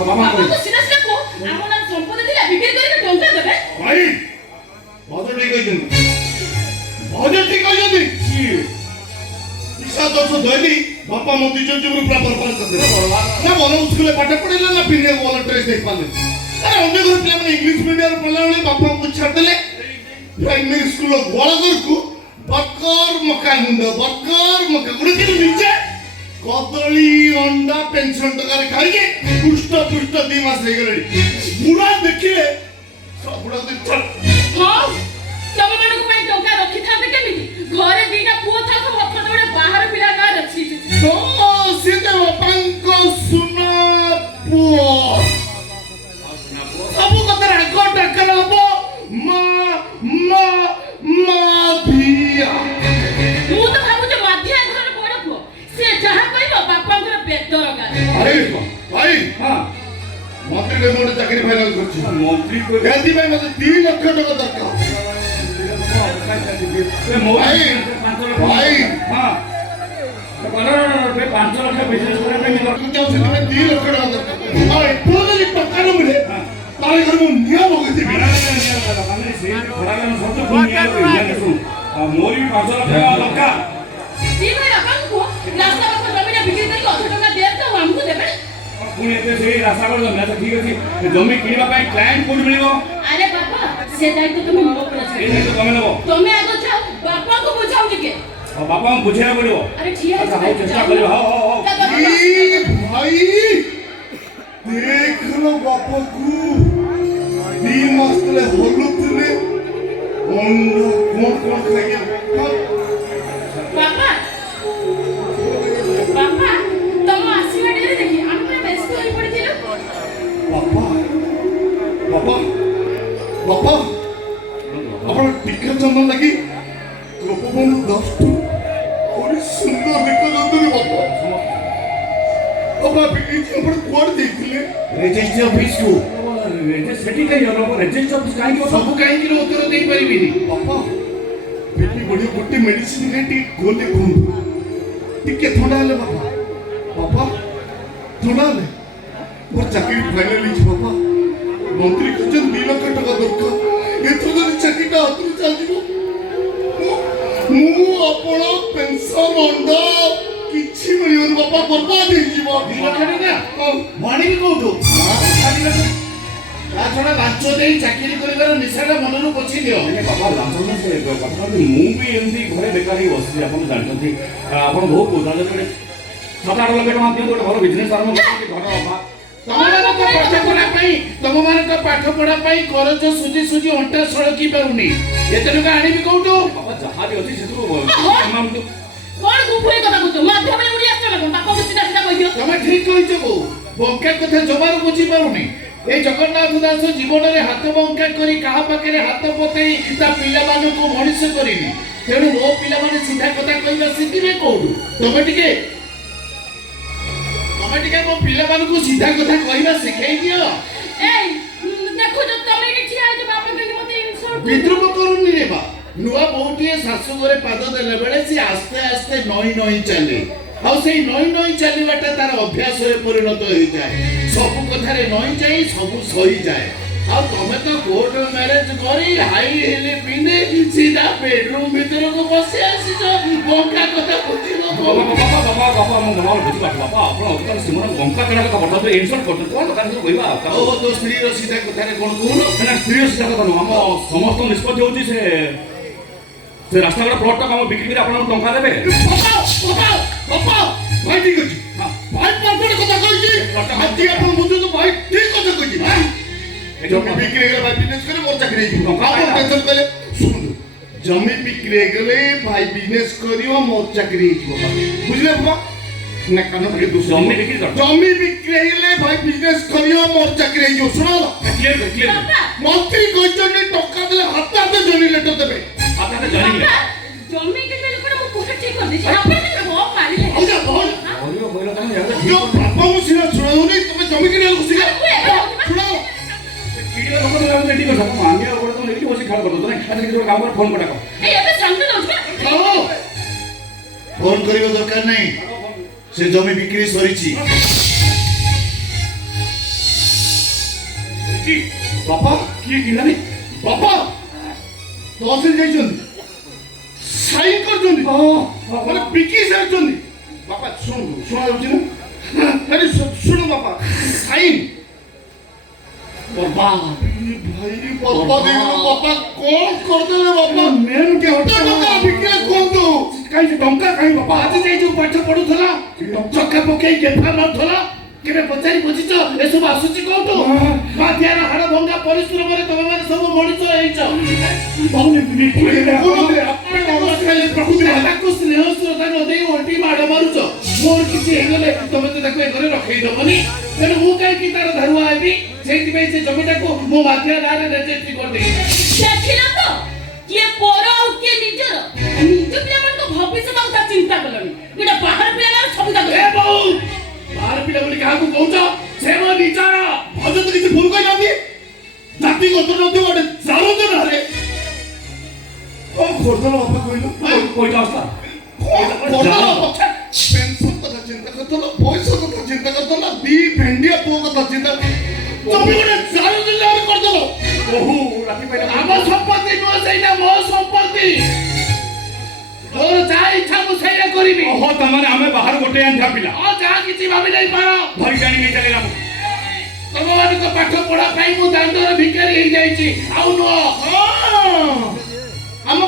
बाबा को सीधा सीधा को हमना संपत्ति दिला बिक्री करके टंका देबे भाई बाबा ठीक है बाबा ठीक है जदी पैसा 200 देली बापा मोती जो जो पूरा बर्बाद कर दे ना बोलो स्कूल पाठ पढ़ेला ना पिने वाला ड्रेस देख पाले अरे अन्य घर पिला माने इंग्लिश मीडियम पढ़ला वाले बापा को छाड़ देले प्राइमरी स्कूल गोळा को बकर मका गुड़े दिन नीचे कदली अंडा पेंशन टका खाई के पुष्ट 2 मास हो गले बुढ़ा देखिले सब बुढ़ा दिन चल हां तब मन को पई टका रखी थाबे केमिति घरे दीना पुओ था तो मफत बड़े बाहर पिला का रखी तो सीते बापांको सुना पुओ सब कतरा को टकर हबो मां भिया मु तो भाबु जे मध्य घर बड़ पुओ से जहा कहबो बापा घर बेदर का अरे भाई हां मंत्री के मोटे चाकरी फाइनल करछि मंत्री को गांधी भाई मते 3 लाख टका दरकार भाई हां पे 5 लाख बिजनेस करे पे निकल जाऊ से 3 लाख टका दरकार और पूरे टका न मिले तारे घर में निया होगे थी बिना निया हमने से थोड़ा ना सब तो निया हो मोरी 5 लाख टका दरकार ती भाई अपन को रास्ता पर जमीन बिक्री करके 8 टका दे तो हमको देबे पुणे ते से रास्ता पर जमीन तो ठीक अछि जमीन किनिबा पई क्लाइंट कोड मिलिबो अरे बाबा से दायित्व तुम मो पर छै ए तो तुम लेबो तुम आगो जाओ बापा को बुझाओ के और बापा को बुझेना पड़िबो अरे ठीक है अच्छा चेष्टा करियो हां ई भाई देख लो बापा को 3 मास तले हलुतले कौन खाइए बापा बापा तुम आसीबा डेरे देखि हमने व्यस्त होई पड़िथिलो बापा अपन टिका चंदन लगी गोपबन 10 टू और सुंदर देखो जतरे बापा बिकी अपन कोड देखिले रजिस्टर ऑफिस को रजिस्ट्रेटी का यो रजिस्टर ऑफिस काहे को सब काहे की उत्तर देई परिबिनी बापा बिकी बड़ी गोटे मेडिसिन काटी गोले कोन टिके थोड़ा ले बापा थोड़ा ले मोर चाकरी फाइनल ली बापा मंत्री कहते 2 लाख टका दरकार एथो चाकरीटा हाथ चल जीवो मु आपण पेंशन अंडा किछि मिलियन बापा बर्बाद हो जीवो 2 लाख टका मानी कोठो ता छोड़ा लांच देई चाकरी करिवार निशाटा मनरु पछि दियो बाबा लांच न से बाबा मु भी एमदी घरे बेकारी बसि आपण जानथि आपण बहुत उदाहरण करे 7-8 लाख टका दियो गोटे घर बिजनेस आरंभ करके घर तम मान पाठ पढ़ा करज सुजी अंटा सड़की पारुनी एते टका आनी भी कौटो बाबा जहा भी अछि सेतु कोन गुफुए कथा कहतो माध्यम में उड़ी आछन बापा को सीधा सीधा कहियो तमे ठीक कहिছো को बंका कथा जमार बुझी पारुनी ए जगन्नाथ दास जीवन रे हाथ बंका करी कहा पाके हाथ पतई ता पिला मानु को मनुष्य करिनी तेनु मो पिला माने सीधा कथा कहिबा सिखिबे कोडू तमे टिके मो पिला मान को सीधा कथा कहिबा सिखाई दियो ए देखो जो तमे के ठिया जे बापा के मते इंसल्ट विद्रुप करूनी रे बा नुआ बहुटिए सासु घरे पाद देले बेले से आस्ते आस्ते नई चले आ सेई नई चलीबाटा तार अभ्यास रे परिणत होई जाए सब कथा रे नई जाई सब सही जाए आ तमे तो कोर्ट मैरिज करी हाई हेले पिने सीधा बेडरूम भीतर को बसे आसी जो बंका कथा बुझिलो बाबा मो नमाल बुझी बाबा आपण उत्तर सिमन बंका कथा कथा बता इंसल्ट करते कोन कथा कहबा ओ तो स्त्री रो सीधा कथा रे कोन कहू ना स्त्री रो सीधा कथा हम समस्त निष्पत्ति होची से रास्ता का प्लॉट का हम बिक्री करे आपण टंका देबे बाबा भाई ठीक अछि हां भाई पर कथा कहै छी हाथी आपण बुझु तो भाई ठीक कथा कहै छी हां जमी बिक्री गले भाई बिजनेस करे मोर चाकरी जीव का टेंशन कले सुन जमी बिक्री गले भाई बिजनेस करियो मोर चाकरी जीव बुझले बाबा ना कान भाई दूसरा जमी बिक्री गले भाई बिजनेस करियो मोर चाकरी जीव सुनो क्लियर मंत्री कहछन टका देले हाथ जमी लेटर देबे हाथ जमी के बेल पर मु पुट ठीक कर दी आपन के बहुत मारी ले ओजा बोल ओरियो बोलो तने जो बापा मु सिना सुनाऊ नहीं तुम जमी के खुशी सुनाओ वीडियो लोग तो रेडी कर सकता मान्य और तो लेके बसी खड़ा कर दो नहीं अच्छा किसी काम कर फोन कर डाको ए ଏବେ ସାଙ୍ଗେ ନଉଛ आओ फोन करियो दरकार नहीं से जमी बिक्री सरीची ଯାଇଛି ବାପା କିଏ କିଲାନି ବାପା ତହସିଲ ଯାଇଛନ୍ତି ସାଇନ୍ କରିଛନ୍ତି ମାନେ ବିକି ସାରିଛନ୍ତି ବାପା ଶୁଣନ୍ତୁ ଶୁଣା ଯାଉଛି ନା ଆରେ ଶୁଣ ବାପା ସାଇନ୍ बर्बाद भाई बर्बाद ହେଇଗଲା ବାପା କଣ କରିଦେଲେ ବାପା ମେନ୍ କେ ଟଙ୍କା ବିକିଲେ କୁହନ୍ତୁ କାଇଁ ଟଙ୍କା କାଇଁ ବାପା ଆଜି ଯାଇ ଯୋଉ ପାଠ ପଢୁଥିଲା ଚକା ପକେଇ ଗେଫା ମାରୁଥିଲା କେବେ ପଚାରି ବୁଝିଛ ଏସବୁ ଆସୁଛି କୋଉଠୁ ବାଧ୍ୟାର ହାଡ଼ ଭଙ୍ଗା ପରିଶ୍ରମରେ ତମେ ମାନେ ସବୁ ମଣିଷ ହେଇଛ ତାକୁ ସ୍ନେହ ଶ୍ରଦ୍ଧା ନ ଦେଇ ଓଲଟି ମାଡ଼ ମାରୁଛ ମୋର କିଛି ହେଇଗଲେ ତମେ ତ ତାକୁ ଏ ଘରେ ରଖେଇଦବନି ତେଣୁ ମୁଁ କାହିଁକି ତାର ଧାରୁଆ ହେବି ସେଇଥିପାଇଁ ସେ ଜମିଟାକୁ ମୁଁ ବାଧ୍ୟ ନାଁରେ ରେଜିଷ୍ଟ୍ରି କରିଦେଇଛି ଦେଖିଲ ତ କିଏ ପର ଆଉ କିଏ ନିଜର ନିଜ ପିଲାମାନଙ୍କ ଭବିଷ୍ୟତ କଥା ଚିନ୍ତା କଲନି ଏଟା ବାହାର ପିଲାଙ୍କର ସବୁ ତାକୁ ଏ ବୋଉ ବାହାର ପିଲା ବୋଲି କାହାକୁ କହୁଛ ସେ ମୋ ନିଜର ଅଯୋ ତ କିଛି ଭୁଲ କହିନାହାନ୍ତି ଜାତି ଗୋତ୍ର ନଥିବ ଗୋଟେ ଜାଣନ୍ତୁ ନାରେ କଣ ଖୋର୍ଦ୍ଧନ ବାପା କହିଲୁ ପଇସା ଆସ୍ତା ପେନ୍ସନ୍ କଥା ଚିନ୍ତା କରୁଥିଲ ପଇସା କଥା ଚିନ୍ତା କରୁଥିଲ ଦି ଭେଣ୍ଡିଆ ପୁଅ କଥା ଚିନ୍ତା ତମେ ଗୋଟେ ଜାଣନ୍ତୁ ଜାଣି କରିଦେଲ ଓହୋ ରାତି ପାଇଲା ଆମ ସମ୍ପତ୍ତି ନୁହଁ ସେଇଟା ମୋ ସମ୍ପତ୍ତି ମୋର ଯାହା ଇଚ୍ଛା ମୁଁ ସେଇଆ କରିବି ଓହୋ ତମାନେ ଆମେ ବାହାର ଗୋଟେ ଆଣ୍ଠା ପିଲା ଆଉ ଯାହା କିଛି ଭାବି ନେଇ ପାର ଧରି ଜାଣି ନେଇ ଚାଲିଲା ତମମାନଙ୍କ ପାଠ ପଢା ପାଇଁ ମୁଁ ଦାଣ୍ଡର ଭିକାରୀ ହେଇଯାଇଛି ଆଉ ନୁହଁ